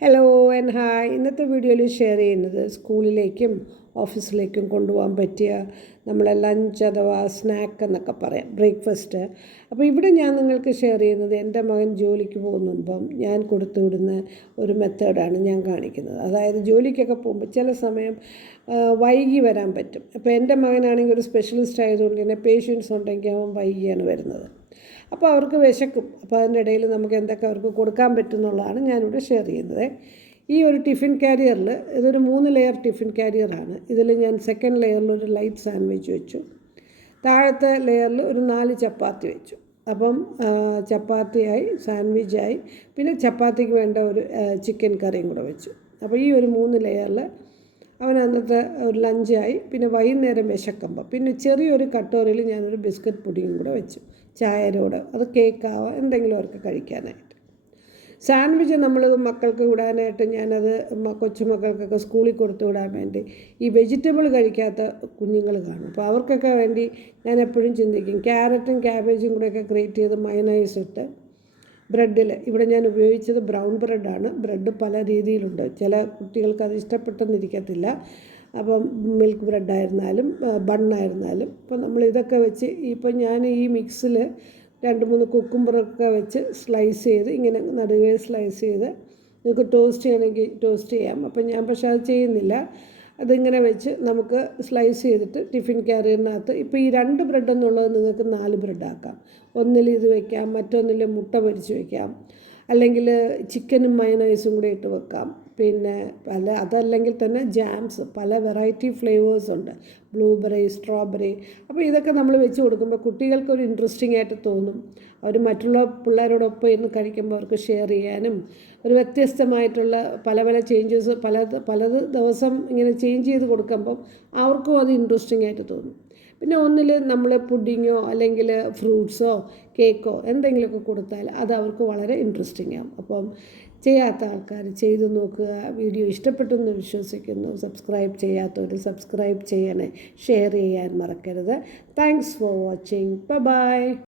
Hello and hi. ഇന്നത്തെ വീഡിയോയിൽ share ചെയ്യുന്നത് സ്കൂളിലേക്കും ഓഫീസിലേക്കും കൊണ്ടുപോകാൻ പറ്റിയ നമ്മളെ ലഞ്ച് അഥവാ സ്നാക്ക് എന്നൊക്കെ പറയാം, ബ്രേക്ക്ഫാസ്റ്റ്. അപ്പോൾ ഇവിടെ ഞാൻ നിങ്ങൾക്ക് ഷെയർ ചെയ്യുന്നത് എൻ്റെ മകൻ ജോലിക്ക് പോകുമ്പം ഞാൻ കൊടുത്തു വിടുന്ന ഒരു മെത്തേഡാണ് ഞാൻ കാണിക്കുന്നത്. അതായത് ജോലിക്കൊക്കെ പോകുമ്പോൾ ചില സമയം വൈകി വരാൻ പറ്റും. അപ്പോൾ എൻ്റെ മകനാണെങ്കിൽ ഒരു സ്പെഷ്യലിസ്റ്റ് ആയതുകൊണ്ട് തന്നെ പേഷ്യൻസ് ഉണ്ടെങ്കിൽ അവൻ വൈകിയാണ് വരുന്നത്. അപ്പോൾ അവർക്ക് വിശക്കും. അപ്പോൾ അതിൻ്റെ ഇടയിൽ നമുക്ക് എന്തൊക്കെ അവർക്ക് കൊടുക്കാൻ പറ്റും എന്നുള്ളതാണ് ഞാനിവിടെ ഷെയർ ചെയ്യുന്നത്. ഈ ഒരു ടിഫിൻ കാരിയറിൽ ഇതൊരു 3 ലെയർ ടിഫിൻ കാരിയറാണ്. ഇതിൽ ഞാൻ സെക്കൻഡ് ലെയറിൽ ഒരു ലൈറ്റ് സാൻഡ്വിച്ച് വെച്ചു. താഴത്തെ ലെയറിൽ ഒരു 4 ചപ്പാത്തി വെച്ചു. അപ്പം ചപ്പാത്തിയായി, സാൻഡ്വിച്ചായി, പിന്നെ ചപ്പാത്തിക്ക് വേണ്ട ഒരു ചിക്കൻ കറിയും കൂടെ വെച്ചു. അപ്പോൾ ഈ ഒരു 3 ലെയറിൽ അവൻ അന്നത്തെ ഒരു ലഞ്ചായി. പിന്നെ വൈകുന്നേരം വിശക്കുമ്പോൾ പിന്നെ ചെറിയൊരു കട്ടോറിയിൽ ഞാനൊരു ബിസ്ക്കറ്റ് പുഡിങ്ങും കൂടെ വെച്ചു, ചായരോട്. അത് കേക്കാവാം, എന്തെങ്കിലും അവർക്ക് കഴിക്കാനായിട്ട്. സാൻഡ്വിച്ച് നമ്മൾ മക്കൾക്ക് വിടാനായിട്ട് ഞാനത് കൊച്ചുമക്കൾക്കൊക്കെ സ്കൂളിൽ കൊടുത്തു വിടാൻ വേണ്ടി ഈ വെജിറ്റബിൾ കഴിക്കാത്ത കുഞ്ഞുങ്ങൾ കാണും. അപ്പോൾ അവർക്കൊക്കെ വേണ്ടി ഞാൻ എപ്പോഴും ചിന്തിക്കും, ക്യാരറ്റും ക്യാബേജും കൂടെയൊക്കെ ഗ്രേറ്റ് ചെയ്ത് മയണൈസ് ഇട്ട് ബ്രെഡിൽ, ഇവിടെ ഞാൻ ഉപയോഗിച്ചത് ബ്രൗൺ ബ്രെഡാണ്. ബ്രെഡ് പല രീതിയിലുണ്ട്, ചില കുട്ടികൾക്ക് അത് ഇഷ്ടപ്പെട്ടെന്നിരിക്കത്തില്ല. അപ്പം മിൽക്ക് ബ്രെഡായിരുന്നാലും ബണ്ണായിരുന്നാലും അപ്പോൾ നമ്മൾ ഇതൊക്കെ വെച്ച് ഇപ്പം ഞാൻ ഈ മിക്സിൽ 2-3 കുക്കുംബറൊക്കെ വെച്ച് സ്ലൈസ് ചെയ്ത് ഇങ്ങനെ നടുവേ സ്ലൈസ് ചെയ്ത് നിങ്ങൾക്ക് ടോസ്റ്റ് ചെയ്യണമെങ്കിൽ ടോസ്റ്റ് ചെയ്യാം. അപ്പം ഞാൻ പക്ഷേ അത് ചെയ്യുന്നില്ല. അതിങ്ങനെ വെച്ച് നമുക്ക് സ്ലൈസ് ചെയ്തിട്ട് ടിഫിൻ ക്യാരിയറിനകത്ത് ഇപ്പോൾ ഈ 2 ബ്രെഡ് എന്നുള്ളത് നിങ്ങൾക്ക് 4 ബ്രെഡാക്കാം. ഒന്നിൽ ഇത് വയ്ക്കാം, മറ്റൊന്നിൽ മുട്ട പൊരിച്ച് വയ്ക്കാം, അല്ലെങ്കിൽ ചിക്കനും മയണൈസും കൂടെ ഇട്ട് വെക്കാം. പിന്നെ അതല്ലെങ്കിൽ തന്നെ ജാംസ്, പല വെറൈറ്റി ഫ്ലേവേഴ്സ് ഉണ്ട്, ബ്ലൂബെറി, സ്ട്രോബെറി. അപ്പോൾ ഇതൊക്കെ നമ്മൾ വെച്ച് കൊടുക്കുമ്പോൾ കുട്ടികൾക്കൊരു ഇൻട്രസ്റ്റിംഗ് ആയിട്ട് തോന്നും. അവർ മറ്റുള്ള പിള്ളേരോടൊപ്പം ഇരുന്ന് കഴിക്കുമ്പോൾ അവർക്ക് ഷെയർ ചെയ്യാനും ഒരു വ്യത്യസ്തമായിട്ടുള്ള പല പല ചേഞ്ചസ് പലത് ദിവസം ഇങ്ങനെ ചേഞ്ച് ചെയ്ത് കൊടുക്കുമ്പം അവർക്കും അത് ഇൻട്രസ്റ്റിംഗ് ആയിട്ട് തോന്നും. പിന്നെ ഒന്നിൽ നമ്മൾ പുഡിങ്ങോ അല്ലെങ്കിൽ ഫ്രൂട്ട്സോ കേക്കോ എന്തെങ്കിലുമൊക്കെ കൊടുത്താൽ അത് അവർക്ക് വളരെ ഇൻട്രസ്റ്റിംഗ് ആകും. അപ്പം ചെയ്യാത്ത ആൾക്കാർ ചെയ്തു നോക്കുക. വീഡിയോ ഇഷ്ടപ്പെട്ടു എന്ന് വിശ്വസിക്കുന്നു. സബ്സ്ക്രൈബ് ചെയ്യാത്തവർ സബ്സ്ക്രൈബ് ചെയ്യണേ, ഷെയർ ചെയ്യാൻ മറക്കരുത്. Thanks for watching. ബൈ.